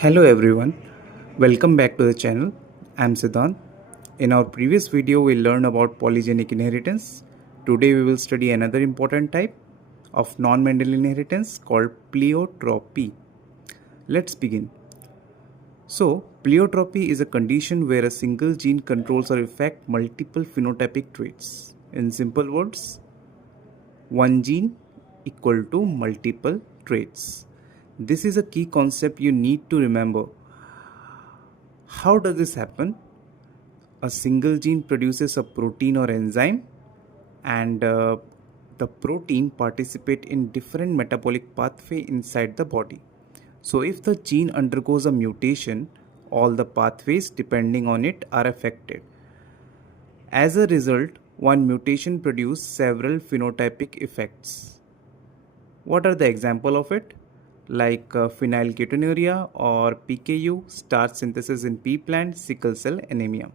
Hello everyone, welcome back to the channel. I'm Siddhant. In our previous video, we learned about polygenic inheritance. Today we will study another important type of non-Mendelian inheritance called pleiotropy. Let's begin. So, pleiotropy is a condition where a single gene controls or affects multiple phenotypic traits. In simple words, one gene equal to multiple traits. This is a key concept you need to remember. How does this happen? A single gene produces a protein or enzyme, and the protein participate in different metabolic pathway inside the body. So if the gene undergoes a mutation, all the pathways depending on it are affected. As a result, one mutation produces several phenotypic effects. What are the example of it? Like Phenylketonuria or PKU, starch synthesis in pea plant, sickle cell anemia.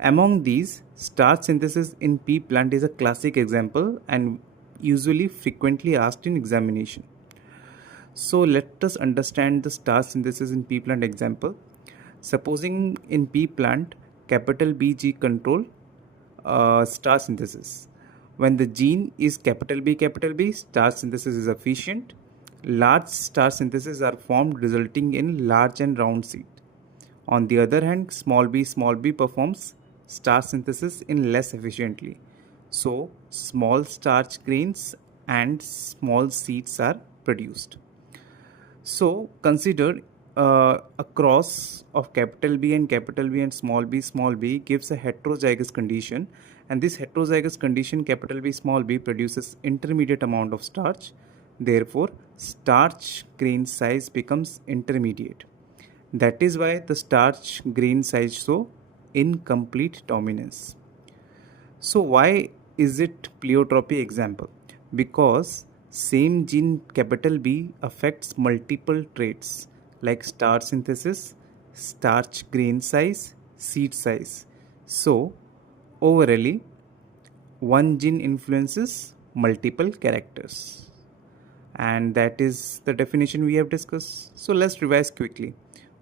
Among these, starch synthesis in pea plant is a classic example and usually frequently asked in examination. So let us understand the starch synthesis in pea plant example. Supposing in pea plant, capital BG control starch synthesis. When the gene is capital B, starch synthesis is efficient. Large starch synthesis are formed resulting in large and round seed. On the other hand, small b performs starch synthesis in less efficiently. So, small starch grains and small seeds are produced. So, consider a cross of capital B and small b gives a heterozygous condition, and this heterozygous condition capital B small b produces intermediate amount of starch. Therefore, starch grain size becomes intermediate. That is why the starch grain size show incomplete dominance. So why is it pleiotropy example? Because same gene capital B affects multiple traits like starch synthesis, starch grain size, seed size. So overall, one gene influences multiple characters. And that is the definition we have discussed. So let's revise quickly.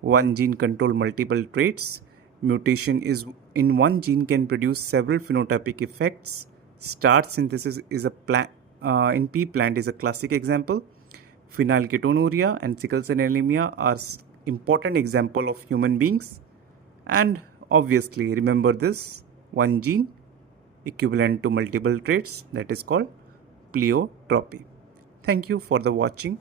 One gene control multiple traits. Mutation is in one gene can produce several phenotypic effects. Starch synthesis is in pea plant is a classic example. Phenylketonuria and sickle cell anemia are important example of human beings. And obviously remember this, one gene equivalent to multiple traits, that is called pleiotropy. Thank you for the watching.